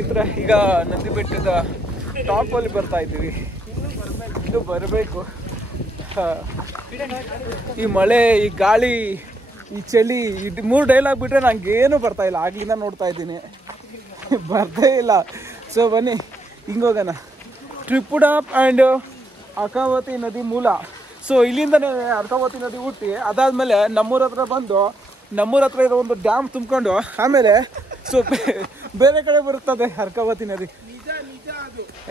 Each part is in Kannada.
ಈಗ ನಂದಿ ಬೆಟ್ಟದ ಟಾಪ್ ಅಲ್ಲಿ ಬರ್ತಾ ಇದ್ದೀವಿ. ಇನ್ನು ಬರಬೇಕು. ಈ ಮಳೆ, ಈ ಗಾಳಿ, ಈ ಚಳಿ, ಇದು 3 ಡೈಲಾಗ್ ಬಿಟ್ರೆ ನಂಗೆ ಏನು ಬರ್ತಾ ಇಲ್ಲ. ಆಗ್ಲಿಂದ ನೋಡ್ತಾ ಇದ್ದೀನಿ, ಬರ್ತಾ ಇಲ್ಲ. ಸೊ ಬನ್ನಿ ಹಿಂಗೋಗೋಣ. ಟ್ರಿಪುಡಾಪ್ ಆ್ಯಂಡ್ ಅರ್ಕಾವತಿ ನದಿ ಮೂಲ. ಸೊ ಇಲ್ಲಿಂದನೇ ಅರ್ಕಾವತಿ ನದಿ ಹುಟ್ಟಿ ಅದಾದಮೇಲೆ ನಮ್ಮೂರ ಹತ್ರ ಬಂದು ನಮ್ಮೂರ ಹತ್ರ ಇರೋ ಒಂದು ಡ್ಯಾಮ್ ತುಂಬಿಕೊಂಡು ಆಮೇಲೆ ಸೊ ಬೇರೆ ಕಡೆ ಬರುತ್ತದೆ ಅರ್ಕಾವತಿ ನದಿ.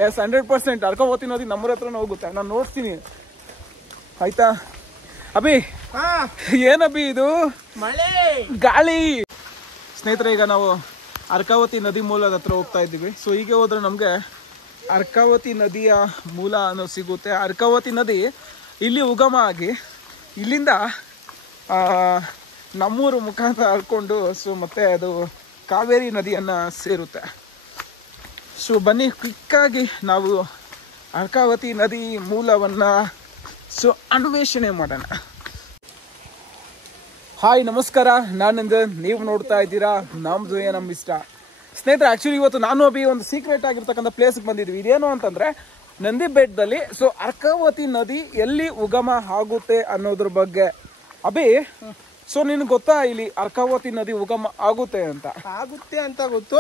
ಎಸ್, 100% ಅರ್ಕಾವತಿ ನದಿ ನಮ್ಮೂರ ಹತ್ರನೇ ಹೋಗುತ್ತೆ. ನಾನು ನೋಡ್ತೀನಿ, ಆಯ್ತಾ ಅಭಿ? ಏನಭಿ ಇದು? ಮಳೆ, ಗಾಳಿ. ಸ್ನೇಹಿತರೆ, ಈಗ ನಾವು ಅರ್ಕಾವತಿ ನದಿ ಮೂಲದ ಹತ್ರ ಹೋಗ್ತಾ ಇದ್ದೀವಿ. ಸೊ ಹೀಗೆ ಹೋದ್ರೆ ನಮಗೆ ಅರ್ಕಾವತಿ ನದಿಯ ಮೂಲ ಅನ್ನೋ ಸಿಗುತ್ತೆ. ಅರ್ಕಾವತಿ ನದಿ ಇಲ್ಲಿ ಉಗಮ ಆಗಿ ಇಲ್ಲಿಂದ ನಮ್ಮೂರು ಮುಖಾಂತರ ಹರ್ಕೊಂಡು ಸೊ ಮತ್ತೆ ಅದು ಕಾವೇರಿ ನದಿಯನ್ನು ಸೇರುತ್ತೆ. ಸೊ ಬನ್ನಿ ಕ್ವಿಕ್ಕಾಗಿ ನಾವು ಅರ್ಕಾವತಿ ನದಿ ಮೂಲವನ್ನು ಸೊ ಅನ್ವೇಷಣೆ ಮಾಡೋಣ. ಹಾಯ್, ನಮಸ್ಕಾರ. ನಾನಿಂದ ನೀವು ನೋಡ್ತಾ ಇದ್ದೀರಾ ನಮ್ದು ನಮ್ಮ ಇಷ್ಟ. ಸ್ನೇಹಿತರೆ, ಆ್ಯಕ್ಚುಲಿ ಇವತ್ತು ನಾನು ಅಭಿ ಒಂದು ಸೀಕ್ರೆಟ್ ಆಗಿರ್ತಕ್ಕಂಥ ಪ್ಲೇಸ್ಗೆ ಬಂದಿದ್ವಿ. ಇದೇನು ಅಂತಂದರೆ ನಂದಿ ಬೆಟ್ಟದಲ್ಲಿ ಸೊ ಅರ್ಕಾವತಿ ನದಿ ಎಲ್ಲಿ ಉಗಮ ಆಗುತ್ತೆ ಅನ್ನೋದ್ರ ಬಗ್ಗೆ. ಅಭಿ, ಸೊ ನಿನ್ಗೆ ಗೊತ್ತಾ ಇಲ್ಲಿ ಅರ್ಕಾವತಿ ನದಿ ಉಗಮ ಆಗುತ್ತೆ ಅಂತ ಗೊತ್ತು,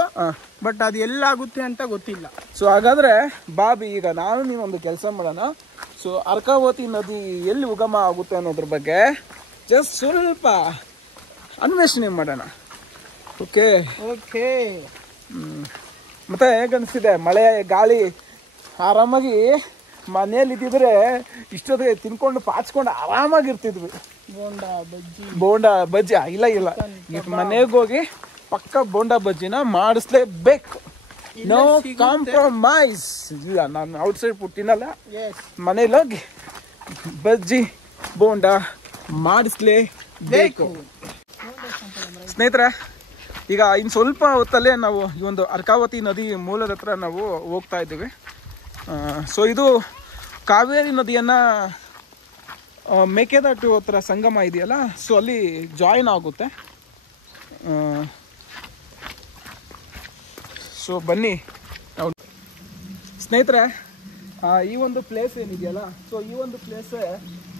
ಬಟ್ ಅದು ಎಲ್ಲಾಗುತ್ತೆ ಅಂತ ಗೊತ್ತಿಲ್ಲ. ಸೊ ಹಾಗಾದ್ರೆ ಬಾಬಿ, ಈಗ ನಾನು ನೀನೊಂದು ಕೆಲಸ ಮಾಡೋಣ. ಸೊ ಅರ್ಕಾವತಿ ನದಿ ಎಲ್ಲಿ ಉಗಮ ಆಗುತ್ತೆ ಅನ್ನೋದ್ರ ಬಗ್ಗೆ ಜಸ್ಟ್ ಸ್ವಲ್ಪ ಅನ್ವೇಷಣೆ ಮಾಡೋಣ. Okay okay. ಮತ್ತೆ ಹೇಗನ್ನಿಸ್ತಿದೆ ಮಳೆ, ಗಾಳಿ? ಆರಾಮಾಗಿ ಮನೇಲಿ ಇದ್ದಿದ್ರೆ ಇಷ್ಟೊತ್ತಿಗೆ ತಿನ್ಕೊಂಡು ಪಾಚ್ಕೊಂಡು ಆರಾಮಾಗಿರ್ತಿದ್ವಿ. ಬೋಂಡಾ ಬಜ್ಜಿ ಇಲ್ಲ ಮನೆಗೆ ಹೋಗಿ ಪಕ್ಕ ಬೋಂಡಾ ಬಜ್ಜಿನ ಮಾಡಿಸ್ಲೇಬೇಕು. No compromise. ಇಲ್ಲ, ನಾನು ಔಟ್ಸೈಡ್ ಪುಟ್ಟಿನಲ್ಲ, ಮನೇಲಿ ಹೋಗಿ ಬಜ್ಜಿ ಬೋಂಡಾ ಮಾಡಿಸ್ಲೇಬೇಕು. ಸ್ನೇಹಿತರೆ, ಈಗ ಇನ್ನು ಸ್ವಲ್ಪ ಹೊತ್ತಲ್ಲೇ ನಾವು ಈ ಒಂದು ಅರ್ಕಾವತಿ ನದಿ ಮೂಲದ ಹತ್ರ ನಾವು ಹೋಗ್ತಾ ಇದ್ದೀವಿ. ಸೊ ಇದು ಕಾವೇರಿ ನದಿಯನ್ನು ಮೇಕೆದಾಟು ಹತ್ರ ಸಂಗಮ ಇದೆಯಲ್ಲ, ಸೊ ಅಲ್ಲಿ ಜಾಯಿನ್ ಆಗುತ್ತೆ. ಸೊ ಬನ್ನಿ ನಾವು ಸ್ನೇಹಿತರೆ, ಈ ಒಂದು ಪ್ಲೇಸ್ ಏನಿದೆಯಲ್ಲ, ಸೊ ಈ ಒಂದು ಪ್ಲೇಸ್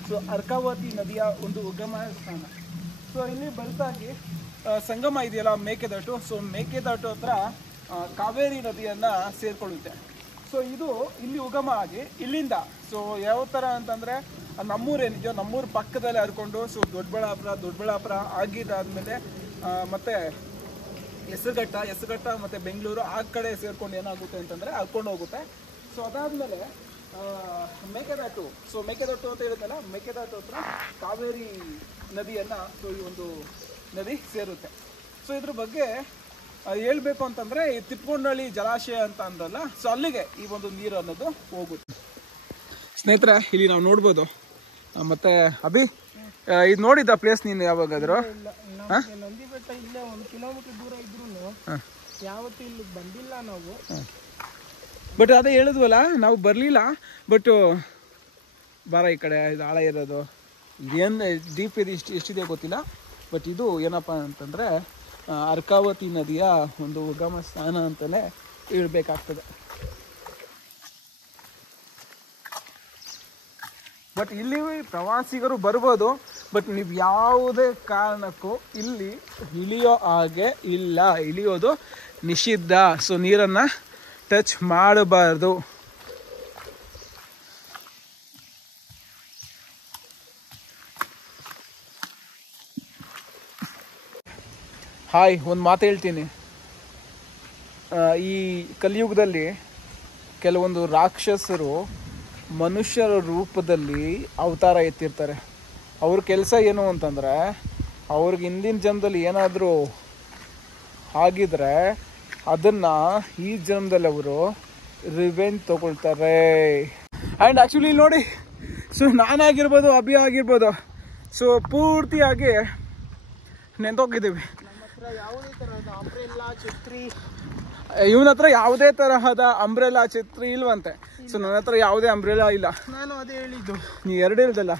ಸೊ ಅರ್ಕಾವತಿ ನದಿಯ ಒಂದು ಉಗಮ ಸ್ಥಾನ. ಸೊ ಇಲ್ಲಿ ಬರ್ತಾಗಿ ಸಂಗಮ ಇದೆಯಲ್ಲ ಮೇಕೆದಾಟು, ಸೊ ಮೇಕೆದಾಟು ಹತ್ರ ಕಾವೇರಿ ನದಿಯನ್ನು ಸೇರ್ಕೊಳ್ಳುತ್ತೆ. ಸೊ ಇದು ಇಲ್ಲಿ ಉಗಮ ಆಗಿ ಇಲ್ಲಿಂದ ಸೊ ಯಾವ ಥರ ಅಂತಂದರೆ ನಮ್ಮೂರು ಏನಿದೆಯೋ ನಮ್ಮೂರು ಪಕ್ಕದಲ್ಲೇ ಹರ್ಕೊಂಡು ಸೊ ದೊಡ್ಡಬಳ್ಳಾಪುರ ಆಗಿದ್ದಾದಮೇಲೆ ಮತ್ತು ಹೆಸರುಘಟ್ಟ ಮತ್ತು ಬೆಂಗಳೂರು ಆ ಕಡೆ ಸೇರ್ಕೊಂಡು ಏನಾಗುತ್ತೆ ಅಂತಂದರೆ ಹರ್ಕೊಂಡು ಹೋಗುತ್ತೆ. ಸೊ ಅದಾದಮೇಲೆ ಮೇಕೆದಾಟು ಅಂತ ಹೇಳುತ್ತಲ್ಲ, ಮೇಕೆದಾಟು ಹತ್ರ ಕಾವೇರಿ ನದಿಯನ್ನು ಸೊ ಈ ಒಂದು ನದಿ ಸೇರುತ್ತೆ. ಸೊ ಇದ್ರ ಬಗ್ಗೆ ಹೇಳ್ಬೇಕು ಅಂತಂದರೆ ಈ ತಿಪ್ಪಗೊಂಡಳ್ಳಿ ಜಲಾಶಯ ಅಂತ ಅಂದಲ್ಲ, ಸೊ ಅಲ್ಲಿಗೆ ಈ ಒಂದು ನೀರು ಅನ್ನೋದು ಹೋಗುತ್ತೆ. ಸ್ನೇಹಿತರೆ, ಇಲ್ಲಿ ನಾವು ನೋಡ್ಬೋದು. ಮತ್ತೆ ಅಭಿ, ಇದು ನೋಡಿದ್ದ ಪ್ಲೇಸ್ ನೀನು ಯಾವಾಗಾದ್ರು? ನಂದಿ ಬೆಟ್ಟ ಇಲ್ಲೇ 1 ಕಿಲೋಮೀಟರ್ ದೂರ ಇದ್ರು ಯಾವತ್ತೂ ಇಲ್ಲಿ ಬಂದಿಲ್ಲ ನಾವು. ಬಟ್ ಅದೇ ಹೇಳಿದ್ವಲ್ಲ, ನಾವು ಬರಲಿಲ್ಲ. ಬಟ್ ಬಾರ ಈ ಕಡೆ ಇದು ಆಳ ಇರೋದು ಏನು ಡೀಪ್ ಇದೆ, ಎಷ್ಟಿದೆ ಗೊತ್ತಿಲ್ಲ. ಬಟ್ ಇದು ಏನಪ್ಪ ಅಂತಂದರೆ ಅರ್ಕಾವತಿ ನದಿಯ ಒಂದು ಉಗಮ ಸ್ಥಾನ ಅಂತಲೇ ಹೇಳ್ಬೇಕಾಗ್ತದೆ. ಬಟ್ ಇಲ್ಲಿ ಪ್ರವಾಸಿಗರು ಬರ್ಬೋದು, ಬಟ್ ನೀವು ಯಾವುದೇ ಕಾರಣಕ್ಕೂ ಇಲ್ಲಿ ಇಳಿಯೋ ಹಾಗೆ ಇಲ್ಲ. ಇಳಿಯೋದು ನಿಷಿದ್ಧ. ಸೊ ನೀರನ್ನು ಟಚ್ ಮಾಡಬಾರ್ದು. ಹಾಯ್, ಒಂದು ಮಾತು ಹೇಳ್ತೀನಿ. ಈ ಕಲಿಯುಗದಲ್ಲಿ ಕೆಲವೊಂದು ರಾಕ್ಷಸರು ಮನುಷ್ಯರ ರೂಪದಲ್ಲಿ ಅವತಾರ ಎತ್ತಿರ್ತಾರೆ. ಅವ್ರ ಕೆಲಸ ಏನು ಅಂತಂದರೆ, ಅವ್ರಿಗೆ ಹಿಂದಿನ ಜನ್ಮದಲ್ಲಿ ಏನಾದರೂ ಆಗಿದ್ರೆ ಅದನ್ನು ಈ ಜನ್ಮದಲ್ಲಿ ಅವರು ರಿವೆಂಜ್ ತಗೊಳ್ತಾರೆ. ಆ್ಯಂಡ್ ಆ್ಯಕ್ಚುಲಿ ನೋಡಿ, ಸೊ ನಾನಾಗಿರ್ಬೋದು, ಅಭಿ ಆಗಿರ್ಬೋದು, ಸೊ ಪೂರ್ತಿಯಾಗಿ ನೆಂದೋಗಿದ್ದೀವಿ. ಇವನ ಹತ್ರ ಯಾವುದೇ ತರಹದ ಅಂಬ್ರೆಲಾ ಛತ್ರಿ ಇಲ್ವಂತೆ. ಸೊ ನನ್ನ ಹತ್ರ ಯಾವುದೇ ಅಂಬ್ರೆಲಾ ಇಲ್ಲ. ನಾನು ಅದೇ ಹೇಳಿದ್ದು. ನೀ 2 ಹೇಳ್ದಲ್ಲ.